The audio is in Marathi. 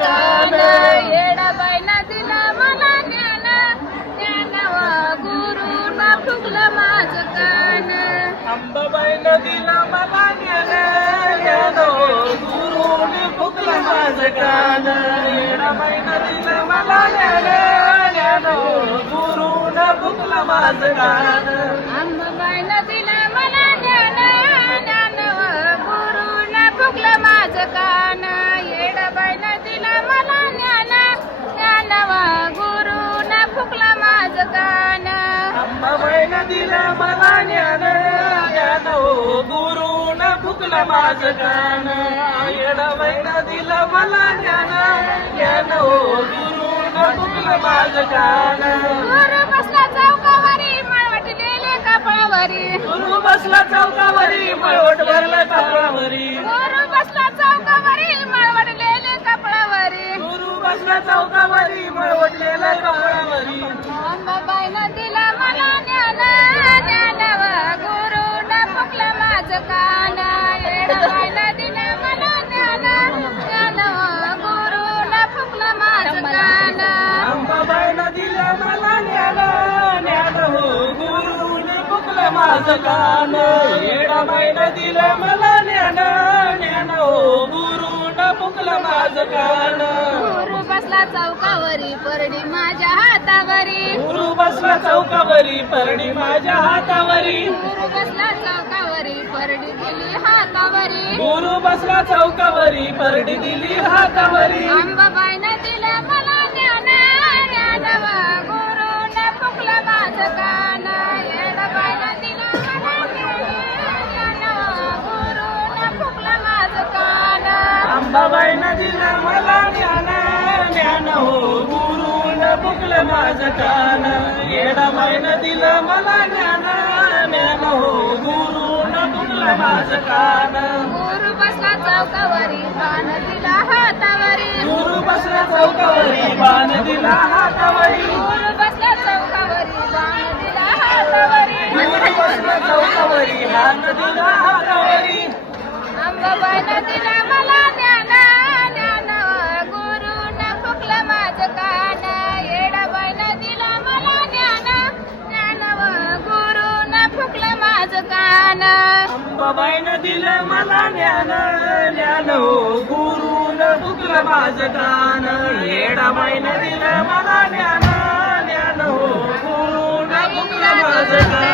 कान येडाबाईनं दिलं मला ज्ञान ज्ञान गुरुनं फुगलं माझं कान अंबाबाईनं दिलं मला ज्ञान ज्ञान गुरुने फुकलं माझं कान येडाबाईनं दिलं मला ज्ञान ज्ञान गुरुनं फुकलं माझं कान अंबाबाईनं दिलं मला ज्ञान ज्ञान गुरुनं फुगलं माझं कान येडाबाईनं दिलं मला ज्ञान ज्ञान गुरुनं फुगलं माझं कान अंबाबाईनं दिलं मला ज्ञान ज्ञान गुरुनं फुकलं माझं कान येडाबाईनं दिलं मला ज्ञान ज्ञान गुरुनं फुकलं माझं कान गुरु बसला चौकावरी मळवटलेले कपाळावरी गुरु बसला चौकावरी मळवट भरलं कपाळावरी गुरु बसला चौकावरी मळवटलेले कपाळावरी गुरु बसला चौकावरी मळवटलेलं कपाळावरी अंबाबाईनं दिलं मला ज्ञान ज्ञान गुरुनं फुगलं माझं कान येडाबाईनं दिलं मला ज्ञान ज्ञान गुरुनं फुगलं माझं कान अंबाबाईनं दिलं मला ज्ञान ज्ञान गुरुने फुकलं माझं कान येडाबाईनं दिलं मला ज्ञान ज्ञान गुरुनं फुकलं माझं कान गुरु बसला चौकावरी परडी माझ्या हातावरी गुरु बसला चौकावरी परडी माझ्या हातावरी गुरु बसला चौकावरी परडी दिली हातावरी गुरु बसला चौकावरी परडी दिली हातावरी अंबाबाईनं दिलं मला ज्ञान ज्ञान गुरुनं फुगलं माझं कान येडाबाईनं दिलं मला ज्ञान गुरुनं फुगलं माझं कान अंबाबाईनं दिलं मला ज्ञान ज्ञान गुरुनं फुकलं माझं कान येडाबाईनं दिलं मला ज्ञान ज्ञान गुरुनं फुकलं माझं कान गुरु बसला चौकावरी बाण दिला हातावरी गुरु बसला चौकावरी बाण दिला हातावरी गुरु बसला चौकावरी बाण दिला हातावरी गुरु बसला चौकावरी हात दिला हातावरी अंबाबाईनं दिलं मला ज्ञान ज्ञान गुरुनं फुगलं माझं कान येडाबाईनं दिलं मला ज्ञान ज्ञान गुरुनं फुगलं माझं कान अंबाबाईनं दिलं मला ज्ञान ज्ञान गुरुनं फुकलं माझं कान येडाबाईनं दिलं मला ज्ञान ज्ञान गुरुनं फुकलं माझं कान